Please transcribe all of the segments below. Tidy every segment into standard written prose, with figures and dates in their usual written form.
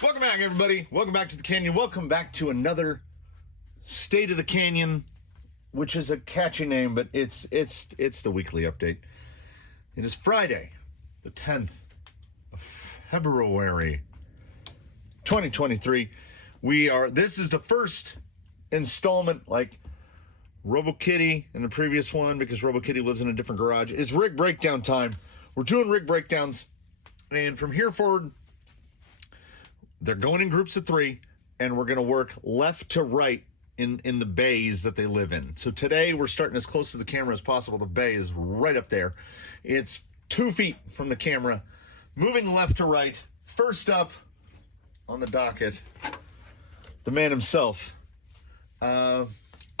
Welcome back, everybody. Welcome back to the canyon. Welcome back to another State of the Canyon, which is a catchy name, but it's the weekly update. It is Friday, the 10th of February, 2023. This is the first installment, like RoboKitty in the previous one, because RoboKitty lives in a different garage. It's rig breakdown time. We're doing rig breakdowns, and from here forward, they're going in groups of 3, and we're going to work left to right in the bays that they live in. So today we're starting as close to the camera as possible. The bay is right up there. It's 2 feet from the camera. Moving left to right. First up on the docket, the man himself. I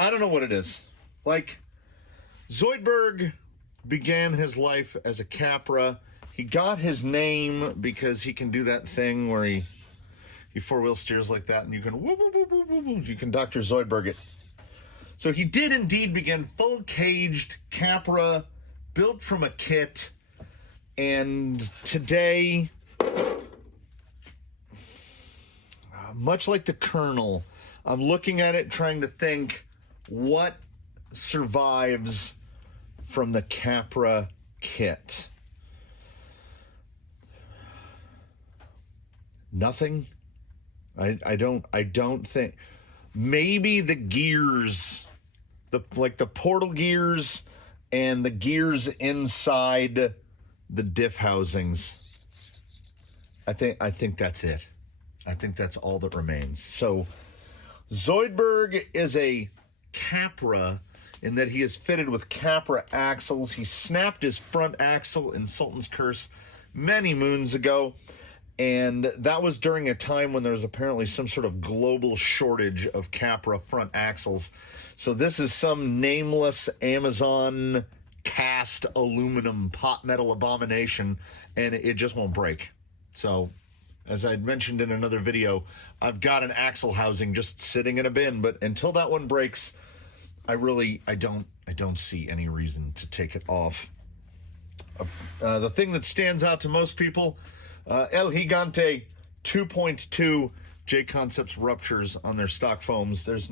don't know what it is. Like, Zoidberg began his life as a Capra. He got his name because he can do that thing where he four-wheel steers like that, and you can whoop, whoop, whoop, whoop, whoop, you can Dr. Zoidberg it. So he did indeed begin full-caged Capra, built from a kit, and today, much like the Colonel, I'm looking at it trying to think what survives from the Capra kit. Nothing. I don't think. Maybe the gears, the portal gears and the gears inside the diff housings. I think that's it. I think that's all that remains. So Zoidberg is a Capra in that he is fitted with Capra axles. He snapped his front axle in Sultan's Curse many moons ago. And that was during a time when there was apparently some sort of global shortage of Capra front axles. So this is some nameless Amazon cast aluminum pot metal abomination, and it just won't break. So, as I'd mentioned in another video, I've got an axle housing just sitting in a bin, but until that one breaks, I don't see any reason to take it off. The thing that stands out to most people, El Gigante 2.2 J-Concepts ruptures on their stock foams. There's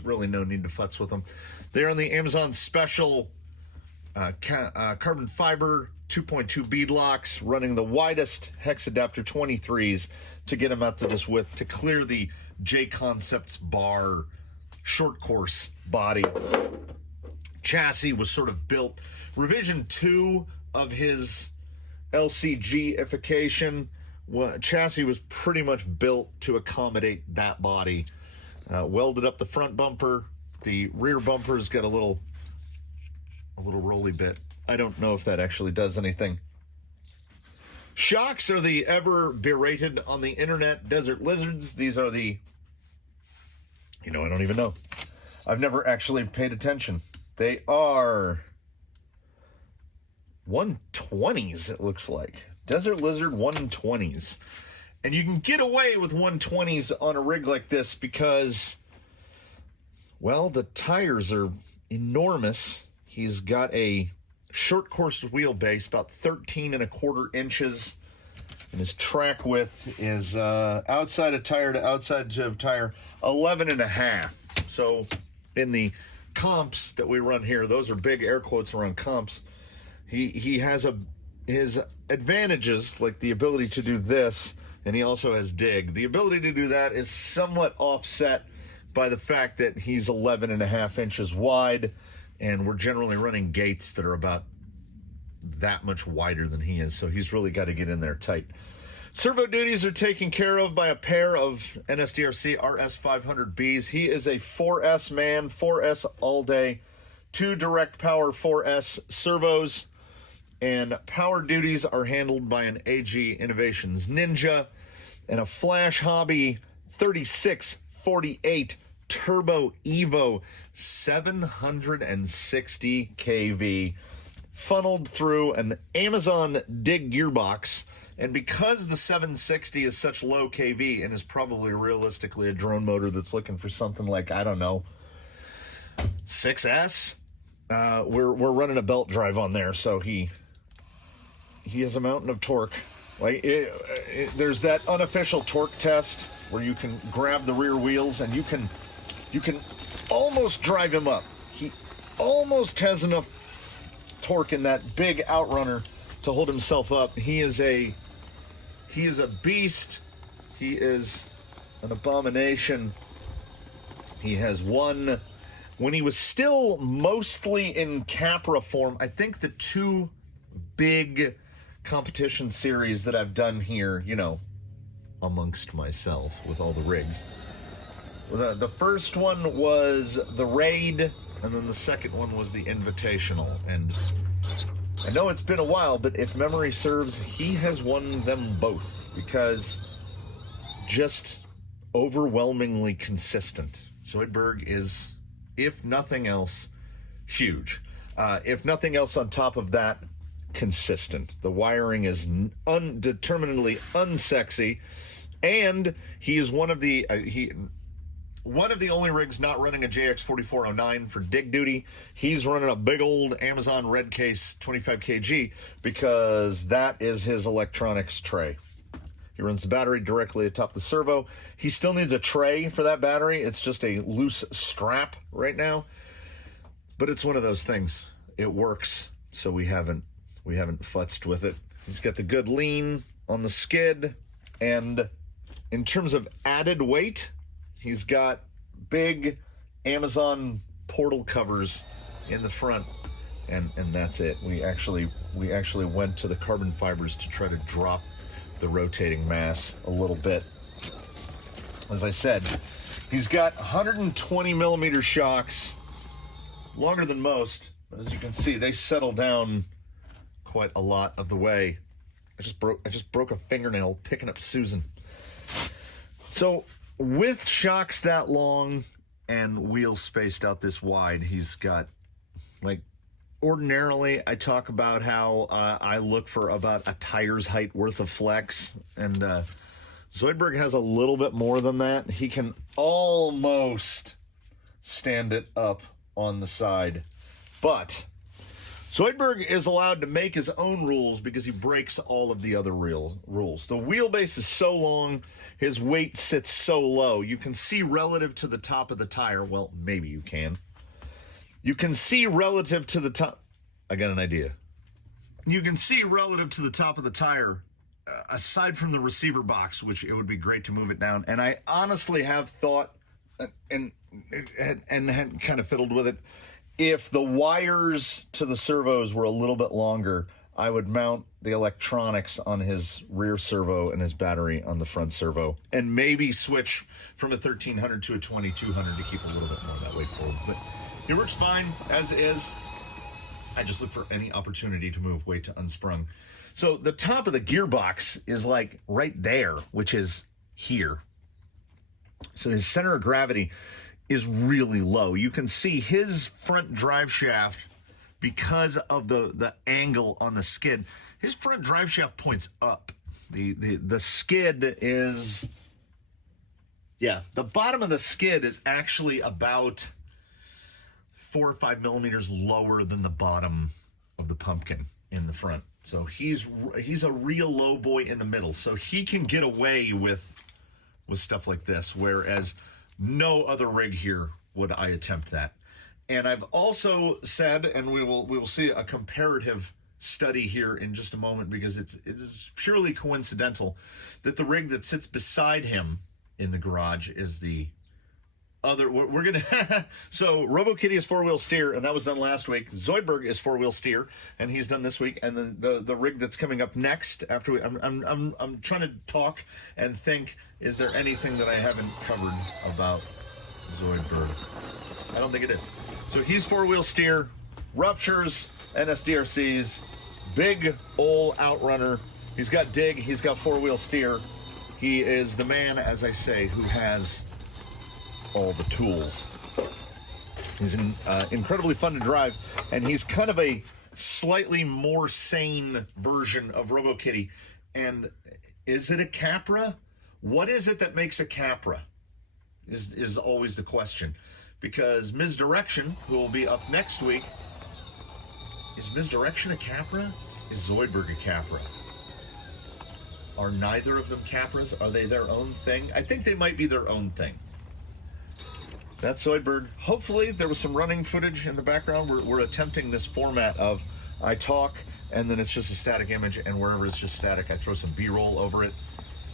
really no need to futz with them. They're on the Amazon special carbon fiber 2.2 bead locks, running the widest hex adapter 23s to get them out to this width to clear the J-Concepts bar short course body. Chassis was sort of built. Revision 2 of his LCG-ification chassis was pretty much built to accommodate that body. Welded up the front bumper. The rear bumper's got a little rolly bit. I don't know if that actually does anything. Shocks are the ever berated on the internet Desert Lizards. These are the, I don't even know. I've never actually paid attention. They are 120s, it looks like. Desert Lizard 120s. And you can get away with 120s on a rig like this because, well, the tires are enormous. He's got a short course wheelbase, about 13 1/4 inches. And his track width is outside of tire to outside of tire, 11.5. So in the comps that we run here, those are big air quotes around comps. He has his advantages, like the ability to do this, and he also has dig. The ability to do that is somewhat offset by the fact that he's 11.5 inches wide, and we're generally running gates that are about that much wider than he is, so he's really got to get in there tight. Servo duties are taken care of by a pair of NSDRC RS500Bs. He is a 4S man, 4S all day, 2 direct power 4S servos. And power duties are handled by an AG Innovations Ninja and a Flash Hobby 3648 Turbo Evo 760 kV funneled through an Amazon Dig gearbox. And because the 760 is such low kV and is probably realistically a drone motor that's looking for something like, I don't know, 6S, we're running a belt drive on there, so he has a mountain of torque. Like there's that unofficial torque test where you can grab the rear wheels and you can almost drive him up. He almost has enough torque in that big outrunner to hold himself up. He is a beast. He is an abomination. He has won when he was still mostly in Capra form. I think the two big competition series that I've done here, you know, amongst myself with all the rigs. The first one was the Raid, and then the second one was the Invitational. And I know it's been a while, but if memory serves, he has won them both because just overwhelmingly consistent. Zoidberg is, if nothing else, huge. If nothing else on top of that, consistent. The wiring is undeterminedly unsexy, and he is one of the only rigs not running a JX4409 for dig duty. He's running a big old Amazon red case 25 kg because that is his electronics tray. He runs the battery directly atop the servo. He still needs a tray for that battery. It's just a loose strap right now, but it's one of those things. It works, so we haven't futzed with it. He's got the good lean on the skid, and in terms of added weight, he's got big Amazon portal covers in the front, and that's it. We actually went to the carbon fibers to try to drop the rotating mass a little bit. As I said, he's got 120 millimeter shocks, longer than most. As you can see, they settle down quite a lot of the way. I just broke a fingernail picking up Susan. So with shocks that long and wheels spaced out this wide, he's got, like, ordinarily I talk about how I look for about a tire's height worth of flex, and Zoidberg has a little bit more than that. He can almost stand it up on the side, but Zoidberg is allowed to make his own rules because he breaks all of the other rules. The wheelbase is so long, his weight sits so low. You can see relative to the top of the tire. Well, maybe you can. You can see relative to the top. I got an idea. You can see relative to the top of the tire, aside from the receiver box, which it would be great to move it down. And I honestly have thought and had kind of fiddled with it. If the wires to the servos were a little bit longer, I would mount the electronics on his rear servo and his battery on the front servo, and maybe switch from a 1300 to a 2200 to keep a little bit more that way forward. But it works fine as is. I just look for any opportunity to move weight to unsprung. So the top of the gearbox is like right there, which is here. So his center of gravity is really low. You can see his front drive shaft, because of the angle on the skid, his front drive shaft points up. The skid is, the bottom of the skid is actually about 4 or 5 millimeters lower than the bottom of the pumpkin in the front. So he's a real low boy in the middle. So he can get away with stuff like this, whereas no other rig here would I attempt that. And I've also said, and we will see a comparative study here in just a moment, because it is purely coincidental that the rig that sits beside him in the garage is the other. We're gonna so RoboKitty is 4-wheel steer, and that was done last week. Zoidberg is 4-wheel steer, and he's done this week. And then the rig that's coming up next after I'm trying to talk and think, is there anything that I haven't covered about Zoidberg? I don't think it is. So he's 4-wheel steer, ruptures, NSDRCs, big old outrunner. He's got dig, he's got 4-wheel steer. He is the man, as I say, who has all the tools. He's incredibly fun to drive, and he's kind of a slightly more sane version of RoboKitty. And is it a Capra? What is it that makes a Capra is always the question. Because Misdirection, who will be up next week, is Misdirection a Capra? Is Zoidberg a Capra? Are neither of them Capras? Are they their own thing? I think they might be their own thing. That's Zoidberg. Hopefully there was some running footage in the background. We're attempting this format of I talk and then it's just a static image, and wherever it's just static, I throw some B-roll over it.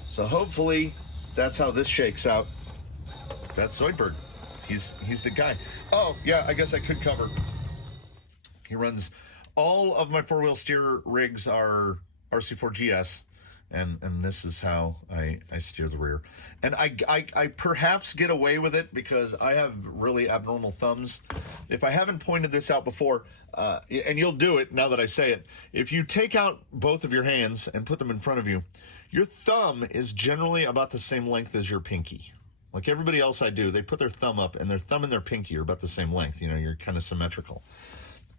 So hopefully that's how this shakes out. That's Zoidberg. He's the guy. Oh, yeah, I guess I could cover. He runs all of my four-wheel steer rigs are RC4GS. And this is how I steer the rear. And I perhaps get away with it because I have really abnormal thumbs. If I haven't pointed this out before, and you'll do it now that I say it, if you take out both of your hands and put them in front of you, your thumb is generally about the same length as your pinky. Like everybody else I do, they put their thumb up, and their thumb and their pinky are about the same length. You know, you're kind of symmetrical.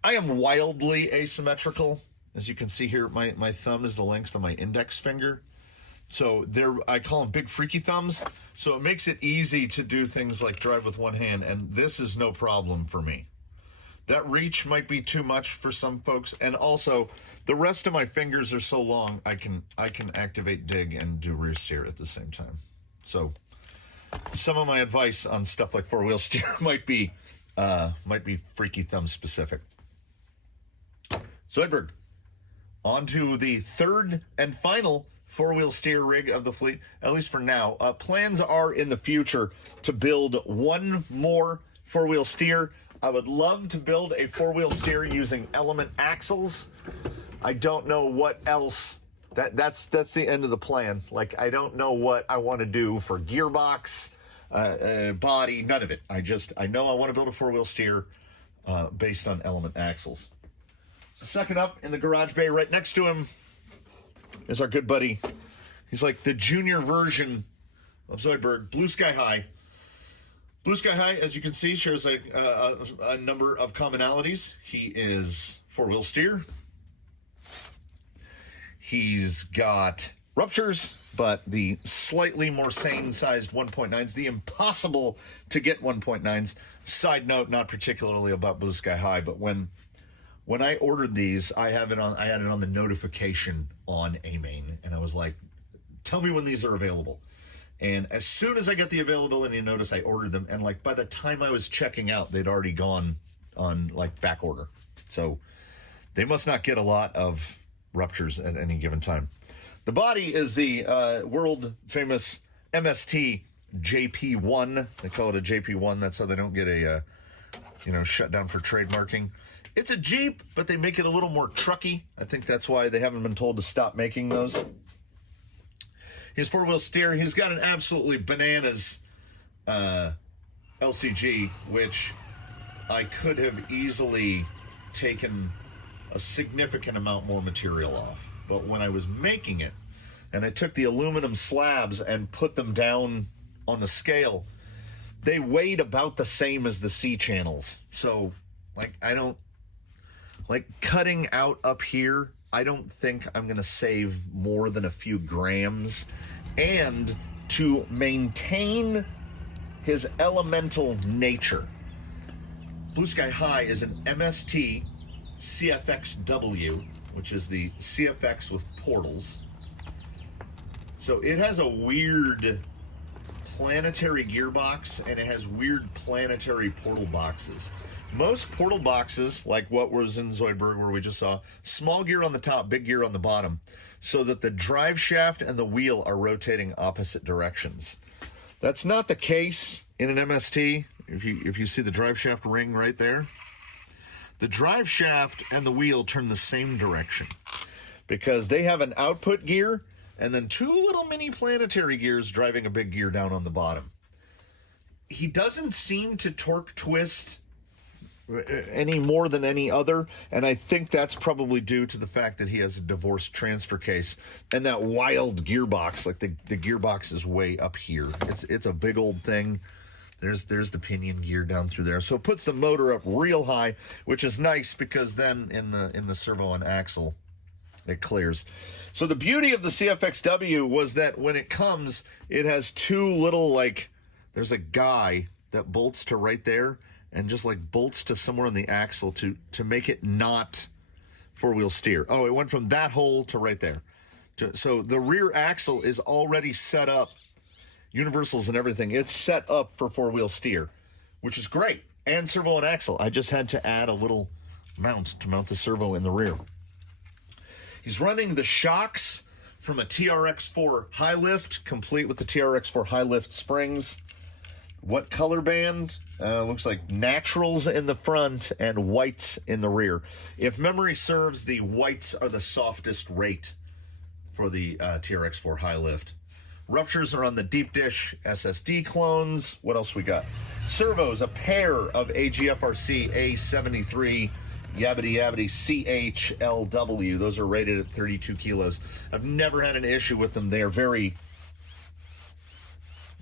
I am wildly asymmetrical. As you can see here, my thumb is the length of my index finger. So I call them big freaky thumbs. So it makes it easy to do things like drive with one hand, and this is no problem for me. That reach might be too much for some folks, and also the rest of my fingers are so long I can activate dig and do rear steer at the same time. So some of my advice on stuff like four-wheel steer might be freaky thumb specific. Zoidberg. On to the third and final four-wheel steer rig of the fleet, at least for now. Plans are in the future to build one more four-wheel steer. I would love to build a four-wheel steer using element axles. I don't know what else. That's the end of the plan. Like, I don't know what I want to do for gearbox, body, none of it. I know I want to build a four-wheel steer based on element axles. Second up in the garage bay right next to him is our good buddy. He's like the junior version of Zoidberg, Blue Sky High. Blue Sky High, as you can see, shares a number of commonalities. He is four-wheel steer. He's got ruptures, but the slightly more sane-sized 1.9s, the impossible to get 1.9s. Side note, not particularly about Blue Sky High, but when I ordered these, I had it on the notification on AMain, and I was like, tell me when these are available. And as soon as I got the availability notice, I ordered them, and like by the time I was checking out, they'd already gone on like back order. So they must not get a lot of ruptures at any given time. The body is the world famous MST JP1. They call it a JP1. That's how they don't get a shut down for trademarking. It's a Jeep, but they make it a little more trucky. I think that's why they haven't been told to stop making those. His four-wheel steer, he's got an absolutely bananas LCG, which I could have easily taken a significant amount more material off. But when I was making it, and I took the aluminum slabs and put them down on the scale, they weighed about the same as the C channels. So, cutting out up here, I don't think I'm going to save more than a few grams. And to maintain his elemental nature, Blue Sky High is an MST CFXW, which is the CFX with portals. So it has a weird planetary gearbox, and it has weird planetary portal boxes. Most portal boxes, like what was in Zoidberg where we just saw, small gear on the top, big gear on the bottom, so that the drive shaft and the wheel are rotating opposite directions. That's not the case in an MST. If you see the drive shaft ring right there, the drive shaft and the wheel turn the same direction because they have an output gear and then two little mini planetary gears driving a big gear down on the bottom. He doesn't seem to torque twist any more than any other, and I think that's probably due to the fact that he has a divorced transfer case and that wild gearbox. Like the gearbox is way up here. It's a big old thing. There's the pinion gear down through there, so it puts the motor up real high, which is nice because then in the servo and axle it clears. So the beauty of the CFXW was that when it comes, it has two little, there's a guy that bolts to right there and just bolts to somewhere on the axle to make it not four-wheel steer. Oh, it went from that hole to right there. So the rear axle is already set up, universals and everything. It's set up for four-wheel steer, which is great. And servo and axle. I just had to add a little mount to mount the servo in the rear. He's running the shocks from a TRX4 high lift, complete with the TRX4 high lift springs. What color band? Looks like naturals in the front and whites in the rear. If memory serves, the whites are the softest rate for the TRX4 high lift. Ruptures are on the deep dish SSD clones. What else we got? Servos, a pair of AGFRC A73 Yabbity CHLW. Those are rated at 32 kilos. I've never had an issue with them. They are very...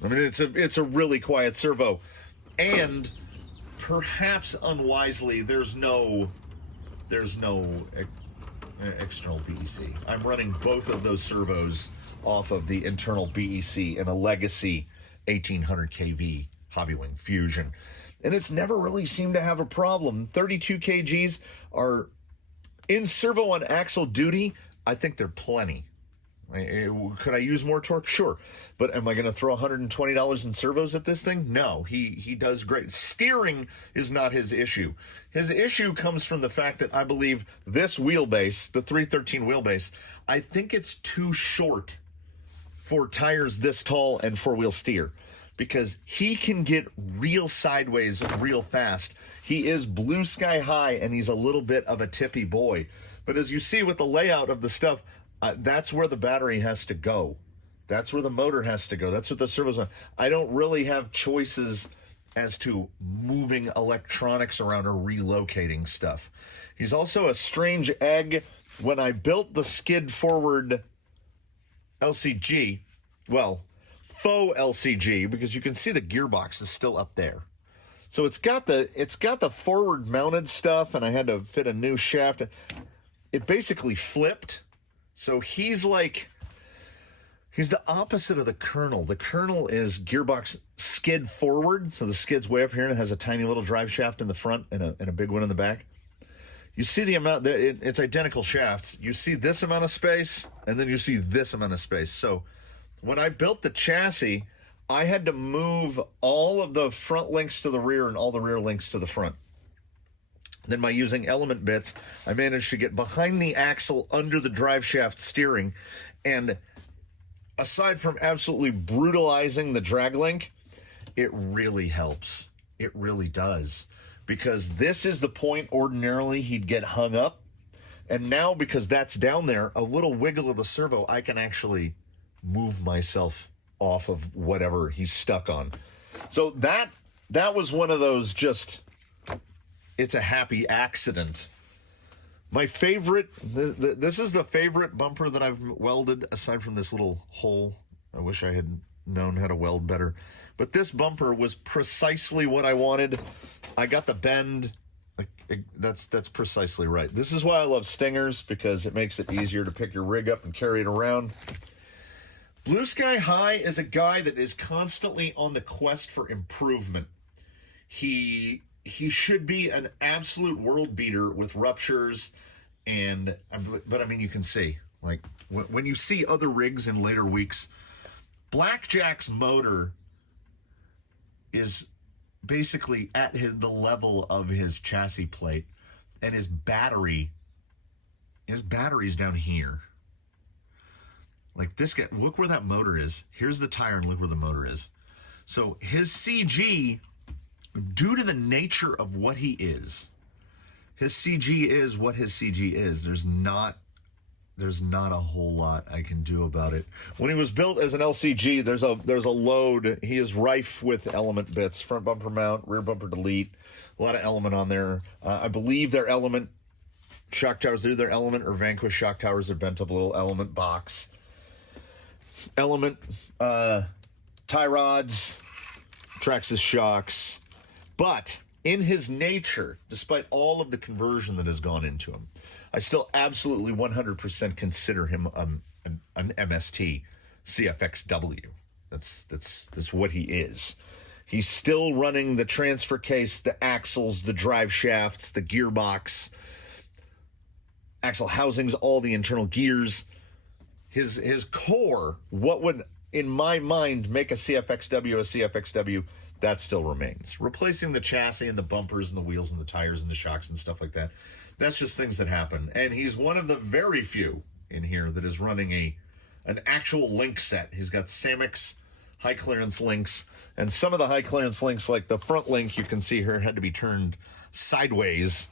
I mean, it's a really quiet servo. And perhaps unwisely, there's no external BEC. I'm running both of those servos off of the internal BEC in a legacy 1800 kV Hobbywing Fusion. And it's never really seemed to have a problem. 32 kgs are in servo on axle duty. I think they're plenty. Could I use more torque? Sure. But am I going to throw $120 in servos at this thing? No, he does great. Steering is not his issue. His issue comes from the fact that I believe this wheelbase, the 313 wheelbase, I think it's too short for tires this tall and four-wheel steer, because he can get real sideways real fast. He is blue sky high, and he's a little bit of a tippy boy. But as you see with the layout of the stuff, that's where the battery has to go. That's where the motor has to go. That's what the servos are. I don't really have choices as to moving electronics around or relocating stuff. He's also a strange egg. When I built the skid forward LCG, well, faux LCG, because you can see the gearbox is still up there. So it's got the forward mounted stuff, and I had to fit a new shaft. It basically flipped. So he's the opposite of the Colonel. The Colonel is gearbox skid forward. So the skid's way up here and it has a tiny little drive shaft in the front and a big one in the back. You see the amount, it's identical shafts. You see this amount of space, and then you see this amount of space. So when I built the chassis, I had to move all of the front links to the rear and all the rear links to the front. Then by using element bits, I managed to get behind the axle under the drive shaft steering. And aside from absolutely brutalizing the drag link, it really helps. It really does. Because this is the point ordinarily he'd get hung up. And now, because that's down there, a little wiggle of the servo, I can actually move myself off of whatever he's stuck on. So that was one of those just... It's a happy accident. My favorite, this is the favorite bumper that I've welded, aside from this little hole. I wish I had known how to weld better. But this bumper was precisely what I wanted. I got the bend. That's precisely right. This is why I love Stingers, because it makes it easier to pick your rig up and carry it around. Blue Sky High is a guy that is constantly on the quest for improvement. He should be an absolute world beater with ruptures, but I mean, you can see, like, when you see other rigs in later weeks, Blackjack's motor is basically at the level of his chassis plate, and his battery's down here. Like this guy, look where that motor is. Here's the tire, and look where the motor is. So his CG, due to the nature of what he is, his CG is what his CG is. There's not a whole lot I can do about it. When he was built as an LCG, there's a load. He is rife with element bits, front bumper mount, rear bumper delete, a lot of element on there. I believe their element shock towers, they're their element or Vanquish shock towers. They're bent up a little element box. Element tie rods, Traxxas shocks. But in his nature, despite all of the conversion that has gone into him, I still absolutely 100% consider him an MST CFXW. That's what he is. He's still running the transfer case, the axles, the drive shafts, the gearbox, axle housings, all the internal gears. his core, what would, in my mind, make a CFXW, that still remains. Replacing the chassis and the bumpers and the wheels and the tires and the shocks and stuff like that, that's just things that happen. And he's one of the very few in here that is running an actual link set. He's got Samix high clearance links, and some of the high clearance links, like the front link you can see here, had to be turned sideways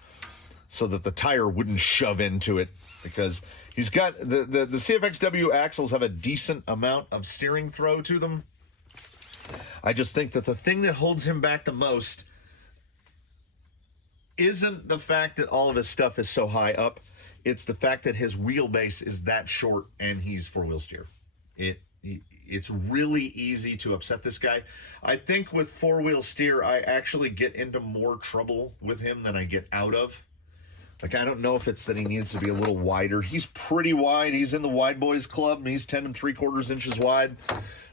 so that the tire wouldn't shove into it, because he's got the CFXW axles have a decent amount of steering throw to them. I just think that the thing that holds him back the most isn't the fact that all of his stuff is so high up. It's the fact that his wheelbase is that short and he's four-wheel steer. It's really easy to upset this guy. I think with four-wheel steer, I actually get into more trouble with him than I get out of. Like, I don't know if it's that he needs to be a little wider. He's pretty wide. He's in the wide boys club, and he's 10 3/4 inches wide,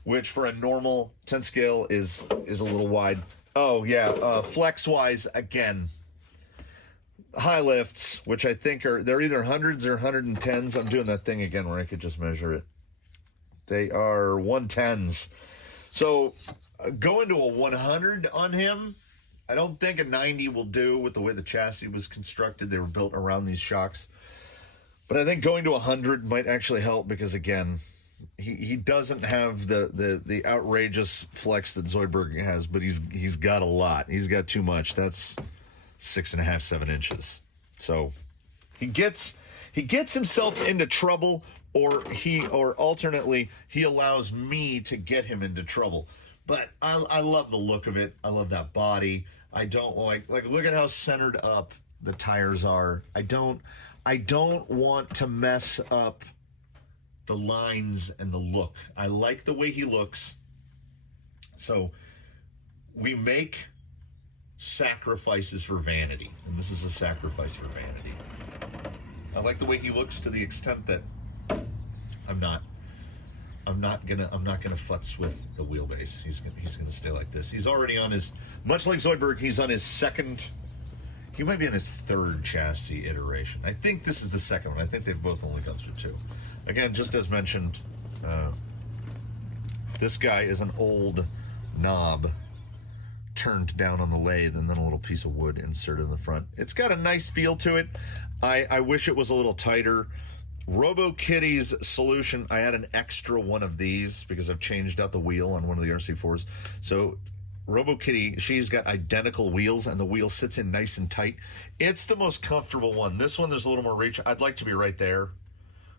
which for a normal 10 scale is a little wide. Oh, yeah, flex-wise, again, high lifts, which I think they're either hundreds or 110s. I'm doing that thing again where I could just measure it. They are 110s. So going to a 100 on him, I don't think a 90 will do with the way the chassis was constructed. They were built around these shocks. But I think going to 100 might actually help, because, again, he doesn't have the outrageous flex that Zoidberg has, but he's got a lot. He's got too much. That's 6.5, 7 inches. So he gets himself into trouble, or alternately, he allows me to get him into trouble. But I love the look of it. I love that body. I don't like look at how centered up the tires are. I don't want to mess up the lines and the look. I like the way he looks. So we make sacrifices for vanity, and this is a sacrifice for vanity. I like the way he looks to the extent that I'm not gonna futz with the wheelbase. He's gonna stay like this. He's already on his, much like Zoidberg, he's on his second, he might be on his third chassis iteration. I think this is the second one. I think they've both only gone through two. Again, just as mentioned, this guy is an old knob turned down on the lathe, and then a little piece of wood inserted in the front. It's got a nice feel to it. I wish it was a little tighter. RoboKitty's solution, I had an extra one of these because I've changed out the wheel on one of the RC4s. So RoboKitty, she's got identical wheels, and the wheel sits in nice and tight. It's the most comfortable one. This one, there's a little more reach. I'd like to be right there,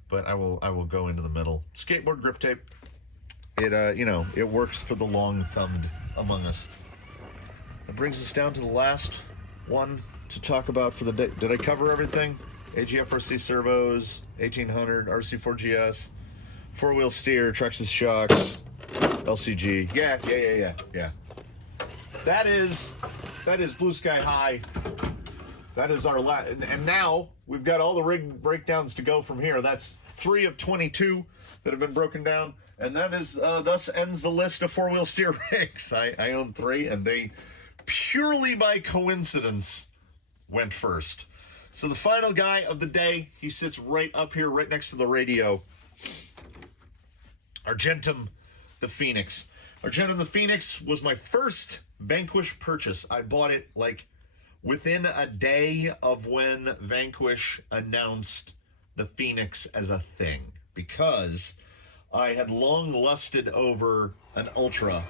but I will go into the middle. Skateboard grip tape. It it works for the long-thumbed among us. That brings us down to the last one to talk about for the day. Did I cover everything? AGF RC servos, 1800, RC4 GS, four-wheel steer, Trexas shocks, LCG. Yeah. That is Blue Sky High. That is our and now we've got all the rig breakdowns to go from here. That's 3 of 22 that have been broken down, and that is thus ends the list of four-wheel steer rigs. I own 3, and they purely by coincidence went first. So the final guy of the day, he sits right up here, right next to the radio. Argentum the Phoenix. Argentum the Phoenix was my first Vanquish purchase. I bought it like within a day of when Vanquish announced the Phoenix as a thing, because I had long lusted over an Ultra,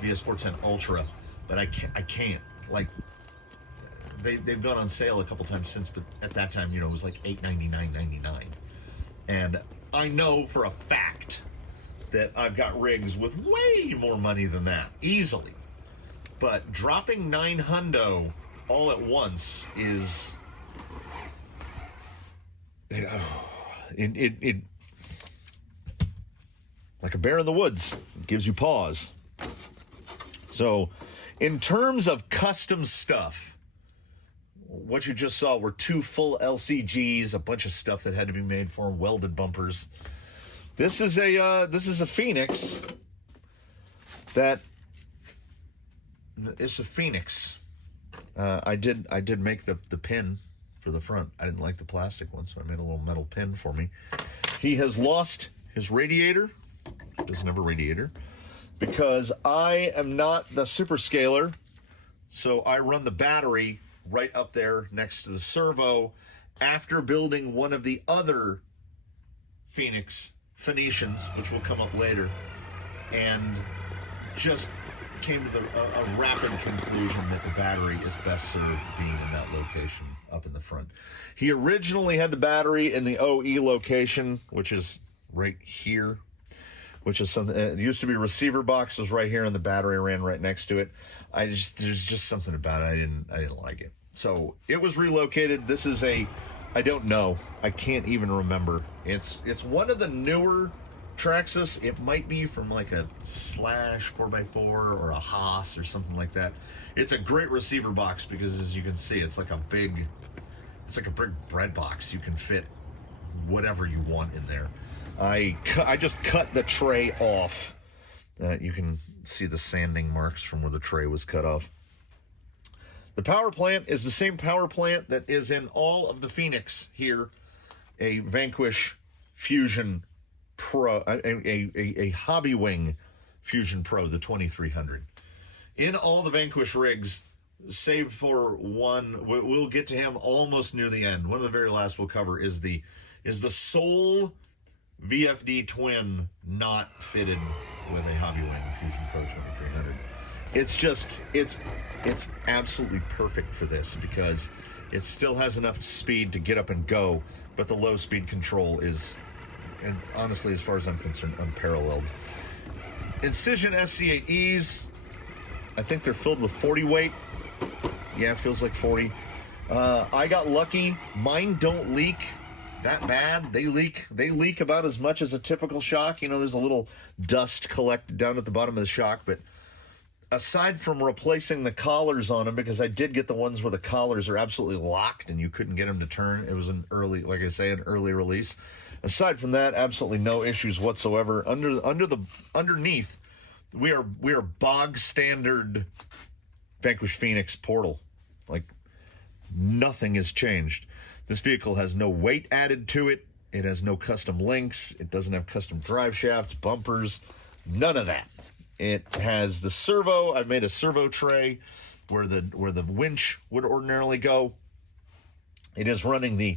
VS410 Ultra, but I can't. Like, they've gone on sale a couple times since, but at that time, it was like $899.99. And I know for a fact that I've got rigs with way more money than that, easily. But dropping $900 all at once is it like a bear in the woods. It gives you pause. So, in terms of custom stuff, what you just saw were 2 full LCGs, a bunch of stuff that had to be made for them, welded bumpers. This is a Phoenix that is a Phoenix. I did make the pin for the front. I didn't like the plastic one, so I made a little metal pin for me. He has lost his radiator. Doesn't have a radiator. Because I am not the super scaler. So I run the battery right up there next to the servo after building one of the other Phoenicians, which will come up later, and just came to a rapid conclusion that the battery is best served being in that location up in the front. He originally had the battery in the OE location, which is right here, which is something. It used to be receiver box was right here, and the battery ran right next to it. There's just something about it I didn't like it. So it was relocated. This is I don't know. I can't even remember. It's one of the newer Traxxas. It might be from like a Slash 4x4 or a Haas or something like that. It's a great receiver box because, as you can see, it's like a big bread box. You can fit whatever you want in there. I just cut the tray off. You can see the sanding marks from where the tray was cut off. The power plant is the same power plant that is in all of the Phoenix here, a Vanquish Fusion Pro, a Hobby Wing Fusion Pro, the 2300. In all the Vanquish rigs, save for one, we'll get to him almost near the end. One of the very last we'll cover is the sole VFD twin not fitted with a Hobby Wing Fusion Pro 2300. It's absolutely perfect for this because it still has enough speed to get up and go, but the low speed control is, and honestly, as far as I'm concerned, unparalleled. Incision SC8Es, I think they're filled with 40 weight. Yeah, it feels like 40. I got lucky. Mine don't leak that bad. They leak about as much as a typical shock. You know, there's a little dust collected down at the bottom of the shock, but aside from replacing the collars on them, because I did get the ones where the collars are absolutely locked and you couldn't get them to turn. It was an early release. Aside from that, absolutely no issues whatsoever. Underneath, we are bog standard Vanquish Phoenix Portal. Like, nothing has changed. This vehicle has no weight added to it. It has no custom links. It doesn't have custom drive shafts, bumpers, none of that. It has the servo. I've made a servo tray where the winch would ordinarily go. It is running the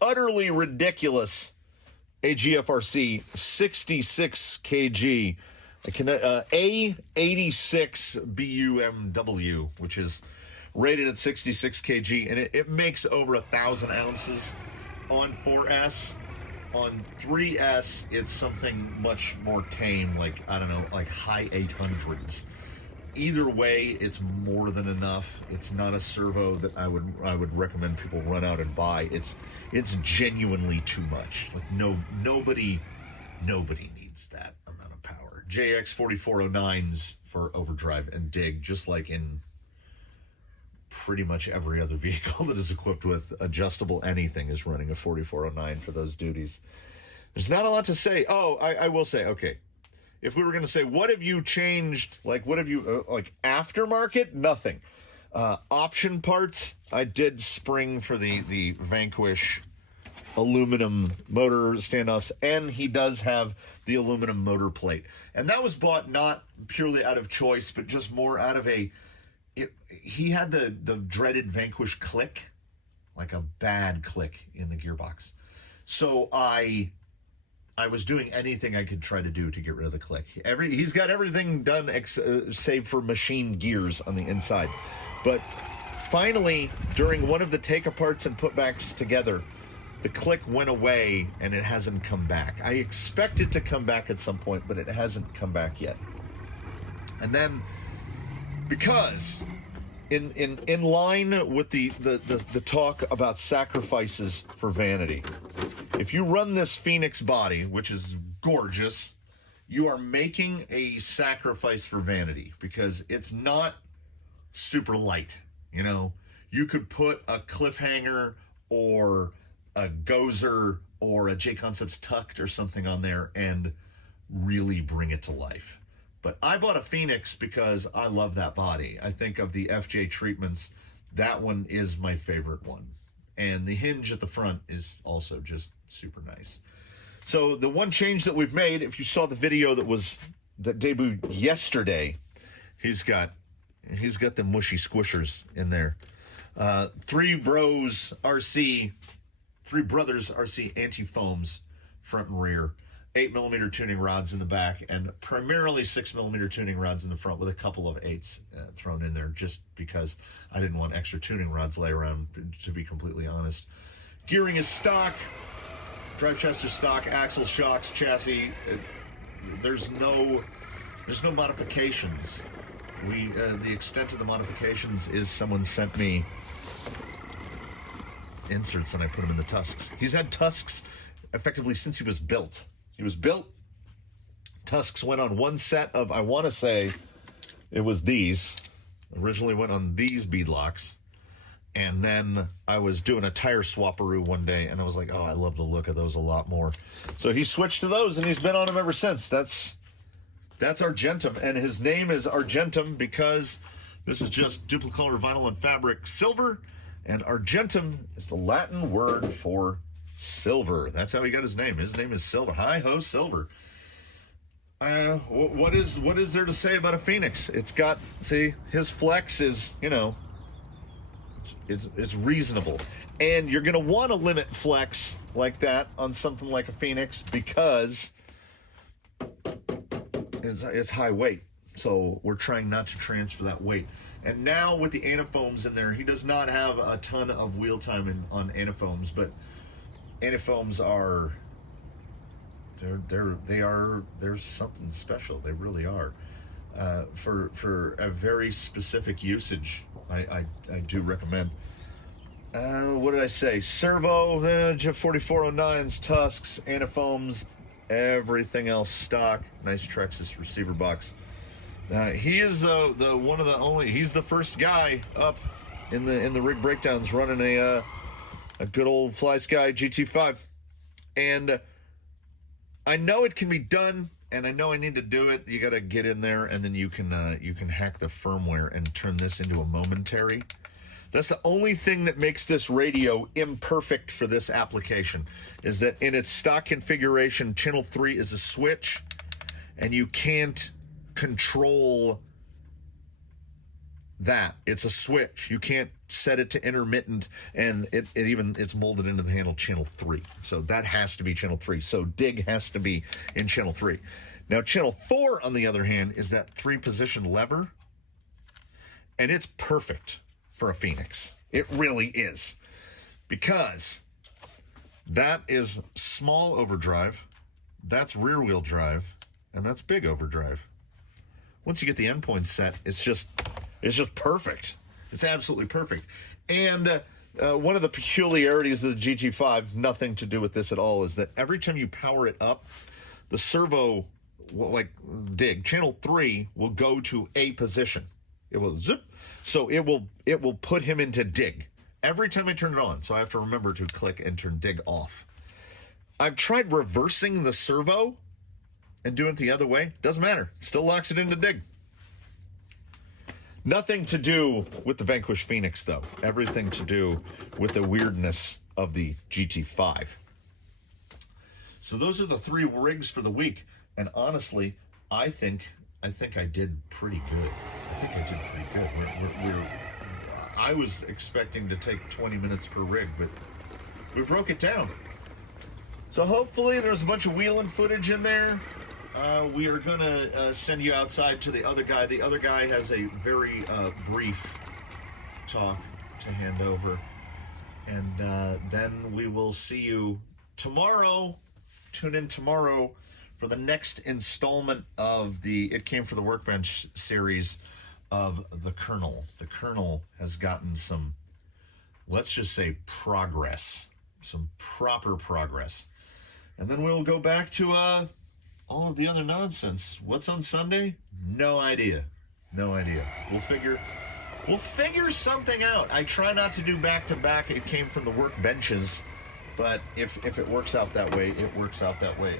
utterly ridiculous AGFRC 66 kg A86 BUMW, which is rated at 66 kg, and it makes over 1,000 ounces on 4S. On 3S, it's something much more tame, like, I don't know, like high 800s. Either way, it's more than enough. It's not a servo that I would recommend people run out and buy. It's genuinely too much. Like, nobody needs that amount of power. JX 4409s for overdrive and dig, just like in pretty much every other vehicle that is equipped with adjustable anything is running a 4409 for those duties. There's not a lot to say. Oh, I will say, okay, if we were going to say, what have you changed? Like, what have you, like, aftermarket? Nothing. Option parts, I did spring for the Vanquish aluminum motor standoffs, and he does have the aluminum motor plate. And that was bought not purely out of choice, but just more out of he had the dreaded Vanquish click, like a bad click in the gearbox. So I was doing anything I could try to do to get rid of the click. He's got everything done save for machine gears on the inside. But finally, during one of the take-aparts and put-backs together, the click went away and it hasn't come back. I expect it to come back at some point, but it hasn't come back yet. And then, because in line with the talk about sacrifices for vanity, if you run this Phoenix body, which is gorgeous, you are making a sacrifice for vanity because it's not super light. You know, you could put a Cliffhanger or a Gozer or a J Concepts Tucked or something on there and really bring it to life. But I bought a Phoenix because I love that body. I think of the FJ treatments, that one is my favorite one. And the hinge at the front is also just super nice. So the one change that we've made, if you saw the video that debuted yesterday, he's got the mushy squishers in there. Three Brothers RC anti-foams front and rear, 8mm tuning rods in the back, and primarily 6mm tuning rods in the front with a couple of 8s thrown in there just because I didn't want extra tuning rods lay around, to be completely honest. Gearing is stock, drive chassis stock, axle, shocks, chassis. There's no modifications. The extent of the modifications is someone sent me inserts and I put them in the tusks. He's had tusks effectively since he was built. Tusks went on one set of, I want to say it was these. Originally went on these beadlocks. And then I was doing a tire swapperoo one day and I was like, oh, I love the look of those a lot more. So he switched to those and he's been on them ever since. That's Argentum, and his name is Argentum because this is just duplicolor vinyl and fabric silver, and Argentum is the Latin word for silver. That's how he got his name. His name is Silver. Hi ho, Silver. What is there to say about a Phoenix? It's got, see, his flex is, it's reasonable, and you're gonna want to limit flex like that on something like a Phoenix because it's high weight, so we're trying not to transfer that weight. And now with the antifoams in there, he does not have a ton of wheel time on antifoams, but antifoams are they're something special. They really are. For a very specific usage, I do recommend. What did I say? Servo, 4409s, tusks, antifoams, everything else stock. Nice Trexis receiver box. He is the one of the only. He's the first guy up in the rig breakdowns running a good old FlySky GT5, and I know it can be done, and I know I need to do it. You got to get in there, and then you can hack the firmware and turn this into a momentary. That's the only thing that makes this radio imperfect for this application, is that in its stock configuration, channel 3 is a switch, and you can't control that. It's a switch. You can't set it to intermittent, and it's molded into the handle channel 3. So that has to be channel 3. So dig has to be in channel 3. Now channel 4, on the other hand, is that 3-position lever, and it's perfect for a Phoenix. It really is, because that is small overdrive, that's rear wheel drive, and that's big overdrive. Once you get the endpoints set, it's just perfect. It's absolutely perfect. And one of the peculiarities of the GT5, nothing to do with this at all, is that every time you power it up, the servo, like dig, channel 3 will go to a position. It will zip. So it will put him into dig every time I turn it on. So I have to remember to click and turn dig off. I've tried reversing the servo and doing it the other way. Doesn't matter. Still locks it into dig. Nothing to do with the Vanquish Phoenix, though. Everything to do with the weirdness of the GT5. So those are the 3 rigs for the week. And honestly, I think I did pretty good. I was expecting to take 20 minutes per rig, but we broke it down. So hopefully there's a bunch of wheeling footage in there. We are going to send you outside to the other guy. The other guy has a very brief talk to hand over. And then we will see you tomorrow. Tune in tomorrow for the next installment of the It Came for the Workbench series of the Colonel. The Colonel has gotten some, let's just say, progress. Some proper progress. And then we'll go back to all of the other nonsense. What's on Sunday? No idea. We'll figure something out. I try not to do back-to-back It Came from the Workbenches, but if it works out that way, it works out that way.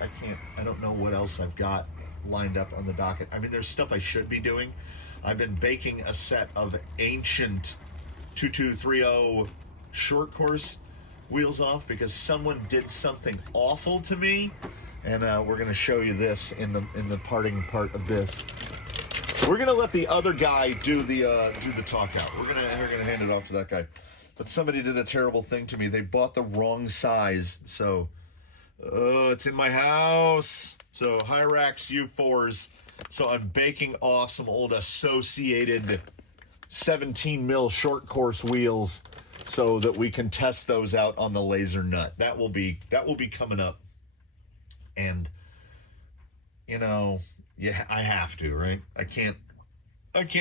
I don't know what else I've got lined up on the docket. I mean, there's stuff I should be doing. I've been baking a set of ancient 2230 short course wheels off because someone did something awful to me, and we're gonna show you this in the parting part of this. We're gonna let the other guy do the talk out. We're gonna hand it off to that guy. But somebody did a terrible thing to me. They bought the wrong size, so it's in my house. So Hyrax U4s. So I'm baking off some old associated 17 mil short course wheels so that we can test those out on the laser nut. That will be coming up. And you know, yeah, I have to, right? I can't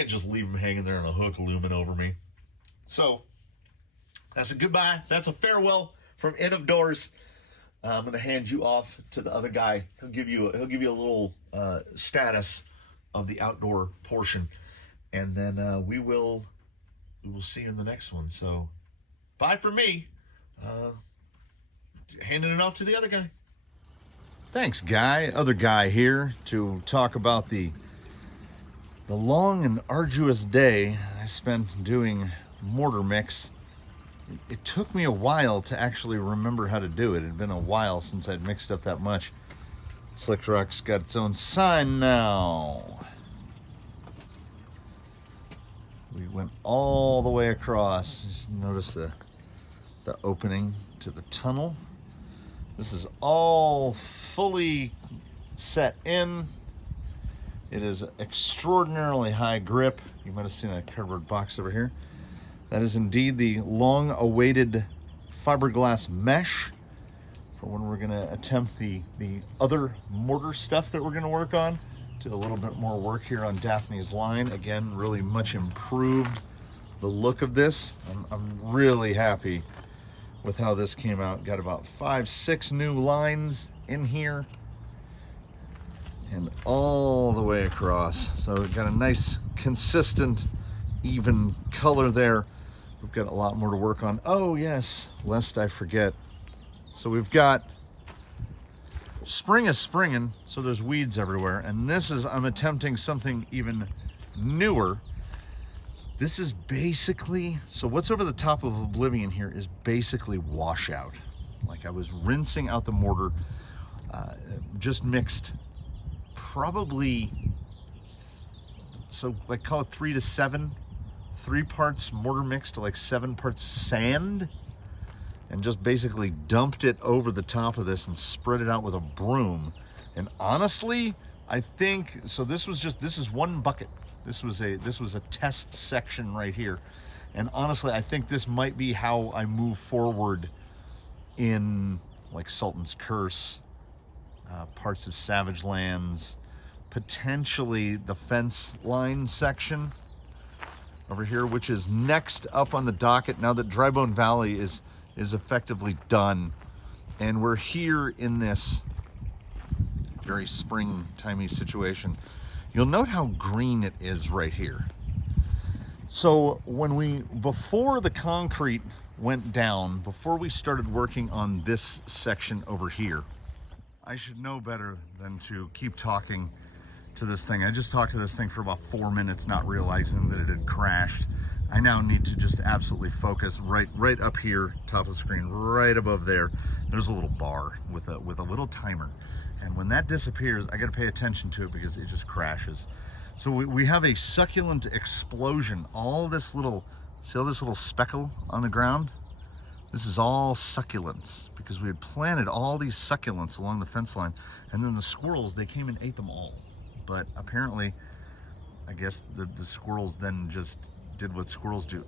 just leave them hanging there on a hook looming over me. So that's a goodbye. That's a farewell from In of Doors. I'm gonna hand you off to the other guy. He'll give you a little status of the outdoor portion, and then we will see you in the next one. So bye for me. Handing it off to the other guy. Thanks, guy. Other guy here to talk about the long and arduous day I spent doing mortar mix. It took me a while to actually remember how to do it. It had been a while since I'd mixed up that much. Slick Rock's got its own sign now. We went all the way across. Just notice the opening to the tunnel. This is all fully set in. It is extraordinarily high grip. You might have seen a cardboard box over here. That is indeed the long-awaited fiberglass mesh for when we're gonna attempt the other mortar stuff that we're gonna work on. Did a little bit more work here on Daphne's line. Again, really much improved the look of this. I'm really happy with how this came out. Got about 5-6 new lines in here and all the way across. So we've got a nice, consistent, even color there. We've got a lot more to work on. Oh yes, lest I forget. So we've got, spring is springing, so there's weeds everywhere. And this is, I'm attempting something even newer. This is basically, so what's over the top of Oblivion here is basically washout. Like I was rinsing out the mortar, just mixed probably, so like call it 3 to 7. 3 parts mortar mix to like 7 parts sand, and just basically dumped it over the top of this and spread it out with a broom. And honestly, I think, so this is one bucket. This was a test section right here. And honestly, I think this might be how I move forward in like Sultan's Curse, parts of Savage Lands, potentially the fence line section over here, which is next up on the docket now that Drybone Valley is effectively done. And we're here in this very springtimey situation. You'll note how green it is right here. So before the concrete went down, before we started working on this section over here, I should know better than to keep talking to this thing. I just talked to this thing for about 4 minutes, not realizing that it had crashed. I now need to just absolutely focus right up here, top of the screen, right above there. There's a little bar with a little timer. And when that disappears, I gotta pay attention to it because it just crashes. So we have a succulent explosion. All this little, see all this little speckle on the ground? This is all succulents because we had planted all these succulents along the fence line, and then the squirrels, they came and ate them all. But apparently, I guess the squirrels then just did what squirrels do.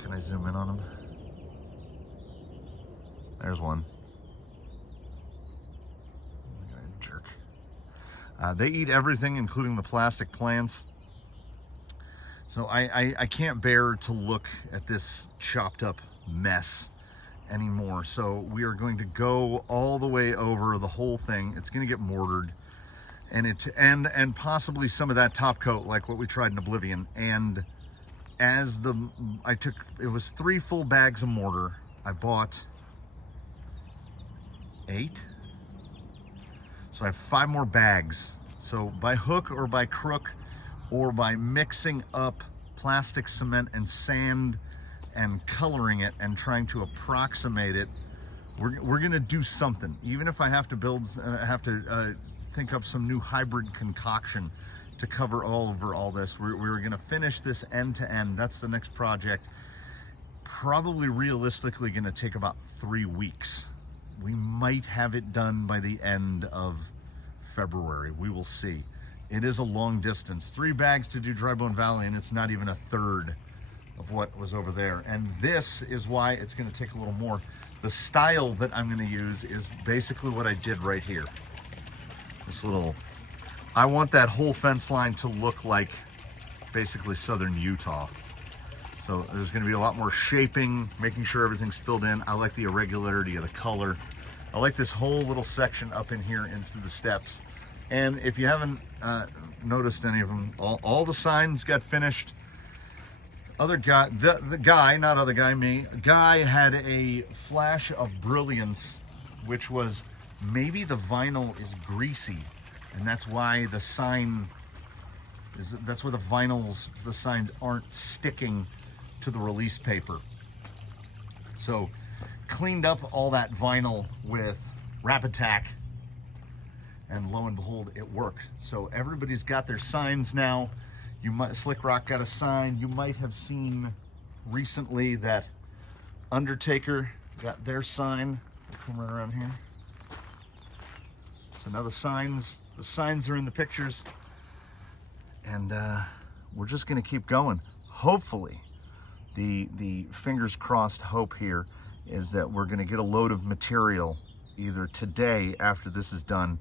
Can I zoom in on them? There's one. Jerk. They eat everything, including the plastic plants. So I can't bear to look at this chopped up mess anymore. So we are going to go all the way over the whole thing. It's going to get mortared. And possibly some of that top coat, like what we tried in Oblivion. And as it was 3 full bags of mortar. I bought 8. So I have 5 more bags. So by hook or by crook, or by mixing up plastic cement and sand and coloring it and trying to approximate it we're gonna do something, even if I have to think up some new hybrid concoction to cover over all this. We're gonna finish this end to end. That's the next project. Probably realistically gonna take about 3 weeks. We might have it done by the end of February. We will see. It is a long distance. 3 bags to do Dry Bone Valley, and it's not even a third of what was over there. And this is why it's gonna take a little more. The style that I'm gonna use is basically what I did right here. This little, I want that whole fence line to look like basically southern Utah. So there's gonna be a lot more shaping, making sure everything's filled in. I like the irregularity of the color. I like this whole little section up in here and through the steps. And if you haven't noticed any of them, all the signs got finished. Other guy, the guy, not other guy, me, guy had a flash of brilliance, which was maybe the vinyl is greasy, and that's why the sign is, that's why the signs aren't sticking to the release paper. So cleaned up all that vinyl with Rapid Tack, and lo and behold, it worked. So everybody's got their signs now. Slick Rock got a sign. You might have seen recently that Undertaker got their sign. I'll come right around here. So now the signs are in the pictures, and we're just gonna keep going. Hopefully, the fingers crossed hope here is that we're gonna get a load of material either today after this is done,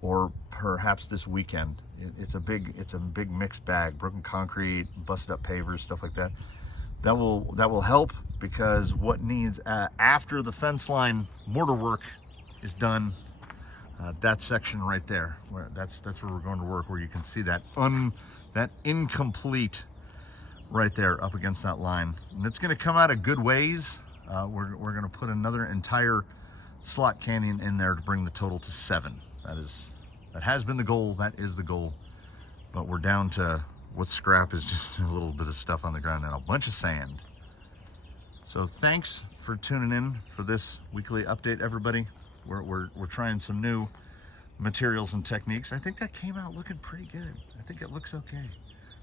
or perhaps this weekend. It's a big mixed bag, broken concrete, busted up pavers, stuff like that. That will help, because what needs after the fence line mortar work is done, that section right there, that's where we're going to work, where you can see that incomplete right there up against that line. And it's going to come out a good ways. We're going to put another entire slot canyon in there to bring the total to 7. That has been the goal. That is the goal. But we're down to what's scrap is just a little bit of stuff on the ground and a bunch of sand. So thanks for tuning in for this weekly update, everybody. We're trying some new materials and techniques. I think that came out looking pretty good. I think it looks okay.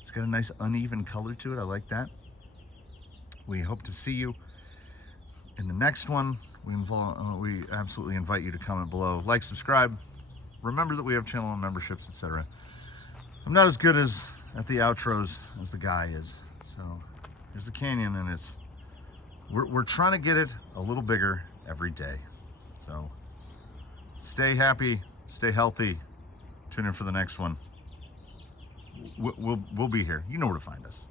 It's got a nice uneven color to it. I like that. We hope to see you in the next one. We absolutely invite you to comment below, like, subscribe. Remember that we have channel memberships, etc. I'm not as good at the outros as the guy is. So here's the canyon, and we're trying to get it a little bigger every day. So stay happy, stay healthy. Tune in for the next one. We'll be here. You know where to find us.